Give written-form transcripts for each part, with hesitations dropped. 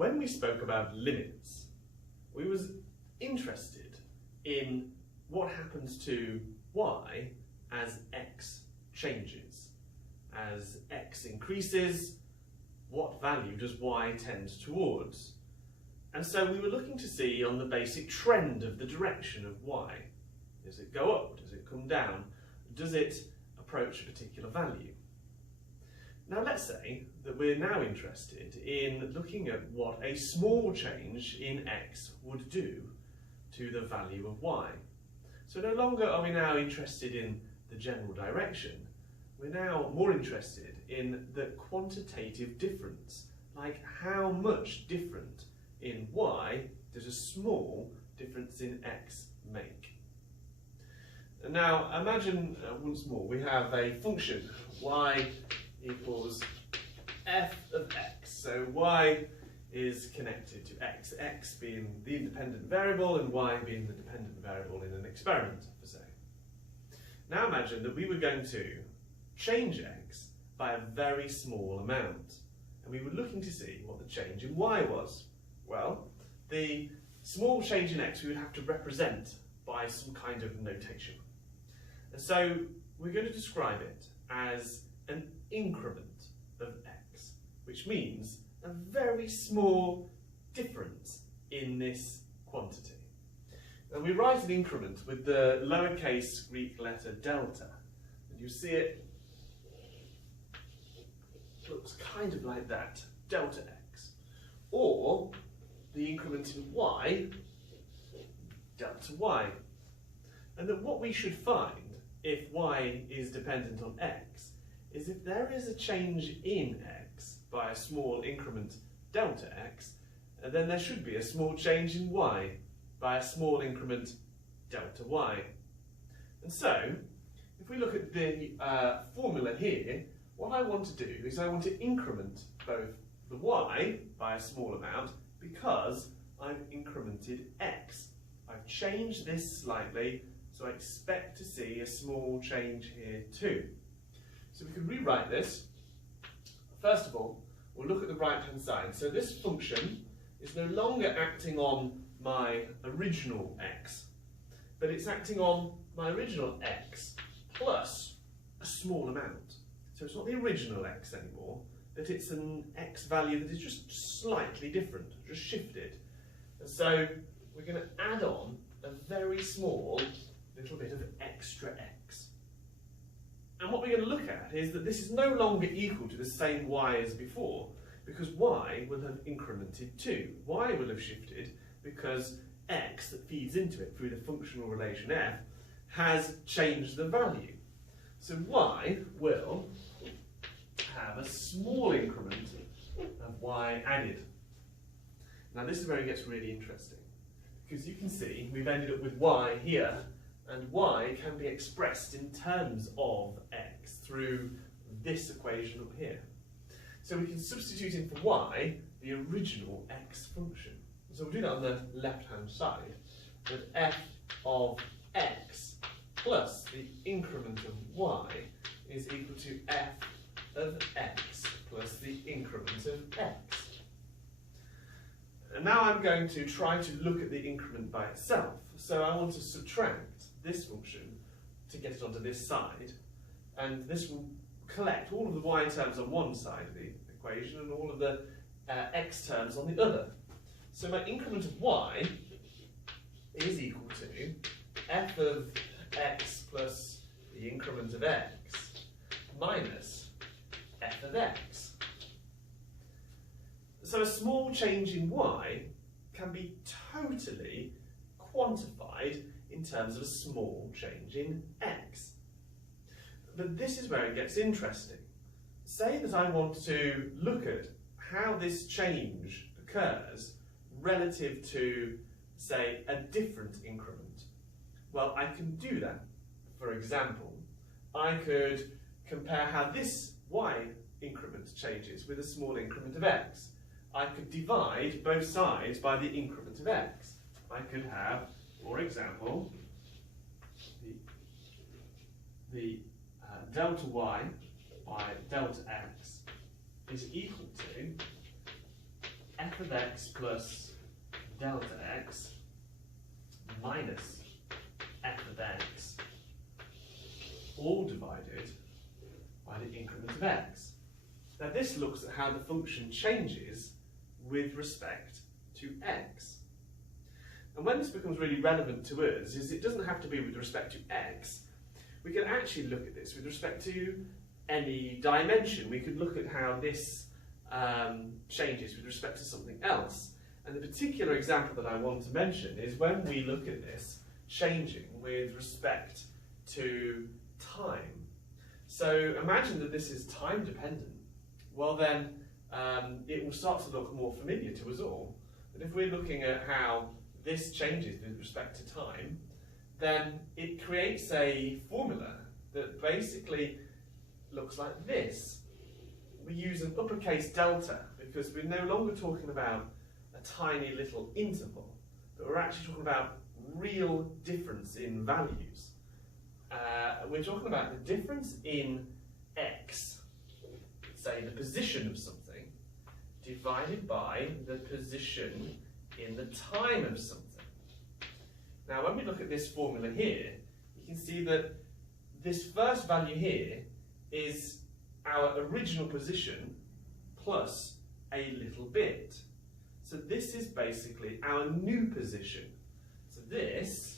when we spoke about limits, we was interested in what happens to y as x changes. As x increases, what value does y tend towards? And so we were looking to see on the basic trend of the direction of y. Does it go up? Does it come down? Does it approach a particular value? Now let's say that we're now interested in looking at what a small change in x would do to the value of y. So no longer are we now interested in the general direction, we're now more interested in the quantitative difference, like how much different in y does a small difference in x make. Now imagine once more we have a function y equals f of x. So y is connected to x, x being the independent variable and y being the dependent variable in an experiment, for say. Now imagine that we were going to change x by a very small amount, and we were looking to see what the change in y was. Well, the small change in x we would have to represent by some kind of notation. And so we're going to describe it as an increment of x, which means a very small difference in this quantity. And we write an increment with the lowercase Greek letter delta, and you see it looks kind of like that, delta x. Or the increment in y, delta y. And that what we should find if y is dependent on x is if there is a change in x by a small increment delta x, then there should be a small change in y by a small increment delta y. And so, if we look at the formula here, what I want to do is I want to increment both the y by a small amount because I've incremented x. I've changed this slightly, so I expect to see a small change here too. So we can rewrite this. First of all, we'll look at the right-hand side. So this function is no longer acting on my original x, but it's acting on my original x plus a small amount. So it's not the original x anymore, but it's an x value that is just slightly different, just shifted. And so we're going to add on a very small little bit of extra x. And what we're going to look at is that this is no longer equal to the same y as before, because y will have incremented too. Y will have shifted because x that feeds into it through the functional relation f has changed the value. So y will have a small increment of y added. Now this is where it gets really interesting, because you can see we've ended up with y here, and y can be expressed in terms of x through this equation up here. So we can substitute in for y the original x function. So we'll do that on the left-hand side, that f of x plus the increment of y is equal to f of x plus the increment of x. And now I'm going to try to look at the increment by itself. So I want to subtract this function to get it onto this side, and this will collect all of the y terms on one side of the equation and all of the x terms on the other. So my increment of y is equal to f of x plus the increment of x minus f of x. So a small change in y can be totally quantified in terms of a small change in x. But this is where it gets interesting. Say that I want to look at how this change occurs relative to, say, a different increment. Well, I can do that. For example, I could compare how this y increment changes with a small increment of x. I could divide both sides by the increment of x. I could have, for example, the delta y by delta x is equal to f of x plus delta x minus f of x, all divided by the increment of x. Now this looks at how the function changes with respect to x. And when this becomes really relevant to us is it doesn't have to be with respect to x. We can actually look at this with respect to any dimension. We could look at how this changes with respect to something else. And the particular example that I want to mention is when we look at this changing with respect to time. So imagine that this is time dependent. Well then, it will start to look more familiar to us all. But if we're looking at how this changes with respect to time, then it creates a formula that basically looks like this. We use an uppercase delta because we're no longer talking about a tiny little interval, but we're actually talking about real difference in values. We're talking about the difference in x, say the position of something, divided by the position in the time of something. Now when we look at this formula here, you can see that this first value here is our original position plus a little bit. So this is basically our new position. So this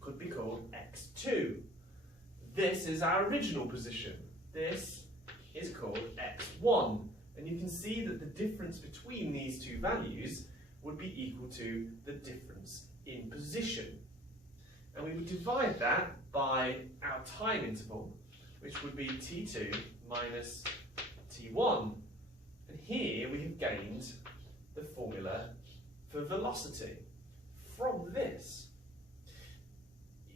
could be called x2. This is our original position. This is called x1. And you can see that the difference between these two values would be equal to the difference in position. And we would divide that by our time interval, which would be t2 minus t1. And here we have gained the formula for velocity from this.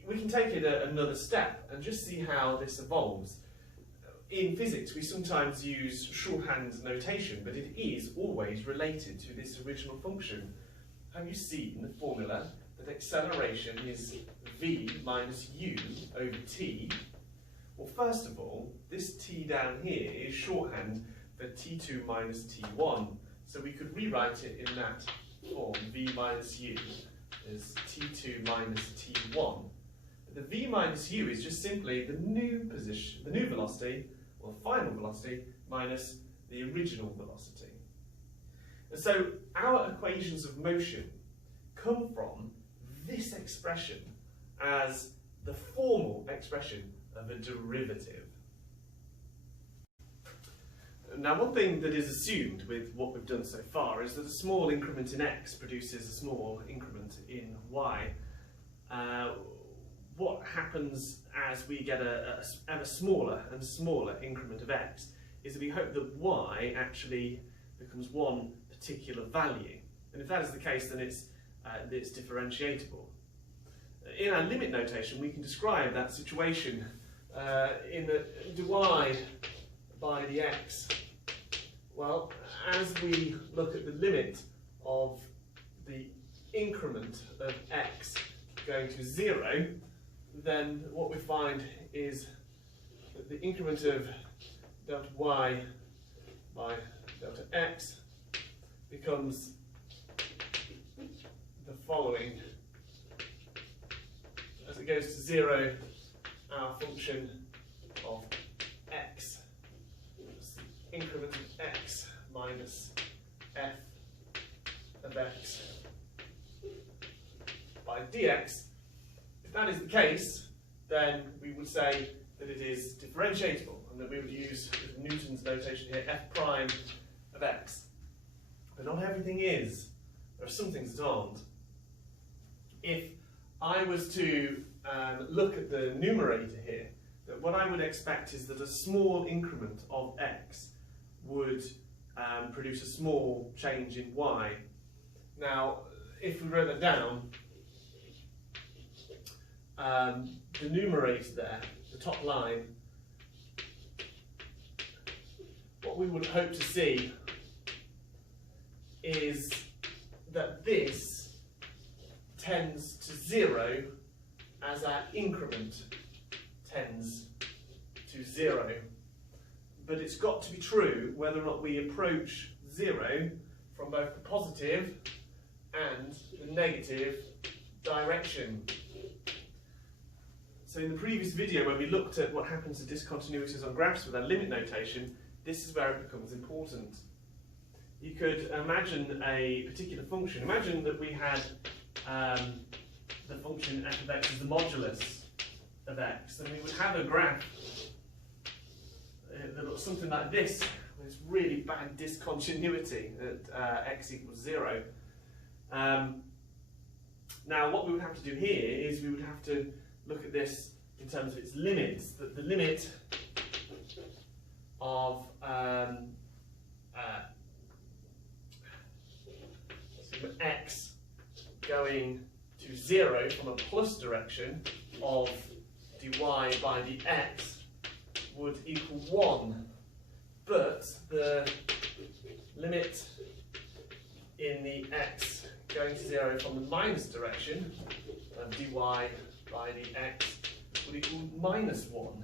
We can take it another step and just see how this evolves. In physics, we sometimes use shorthand notation, but it is always related to this original function. Have you seen the formula that acceleration is v minus u over t? Well, first of all, this t down here is shorthand for t2 minus t1, so we could rewrite it in that form, v minus u is t2 minus t1. The v minus u is just simply the new position, the new velocity, or final velocity, minus the original velocity. And so our equations of motion come from this expression as the formal expression of a derivative. Now one thing that is assumed with what we've done so far is that a small increment in x produces a small increment in y. What happens as we get a ever smaller and smaller increment of x is that we hope that y actually becomes one particular value. And if that is the case, then it's differentiatable. In our limit notation, we can describe that situation in the divide by the x. Well, as we look at the limit of the increment of x going to 0, then what we find is that the increment of delta y by delta x becomes the following. As it goes to 0, our function of x, increment of x minus f of x by dx. If that is the case, then we would say that it is differentiable, and that we would use Newton's notation here, f prime of x. But not everything is. There are some things that aren't. If I was to look at the numerator here, that what I would expect is that a small increment of x would produce a small change in y. Now, if we wrote that down, the numerator there, the top line, what we would hope to see is that this tends to 0 as our increment tends to 0. But it's got to be true whether or not we approach 0 from both the positive and the negative direction. So in the previous video, when we looked at what happens to discontinuities on graphs with our limit notation, this is where it becomes important. You could imagine a particular function. Imagine that we had the function f of x is the modulus of x, and we would have a graph that looks something like this, with this really bad discontinuity at x equals 0. Now what we would have to do here is we would have to look at this in terms of its limits, that the limit of x going to 0 from a plus direction of dy by dx would equal 1, but the limit in the x going to 0 from the minus direction of dy by dx would equal minus 1.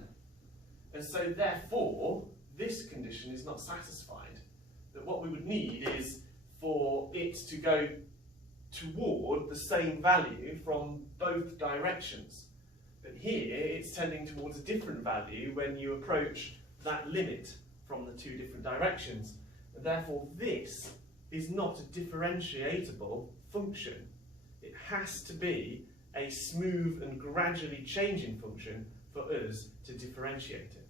And so therefore, this condition is not satisfied. That what we would need is for it to go toward the same value from both directions. But here, it's tending towards a different value when you approach that limit from the two different directions. And therefore, this is not a differentiable function. It has to be a smooth and gradually changing function for us to differentiate it.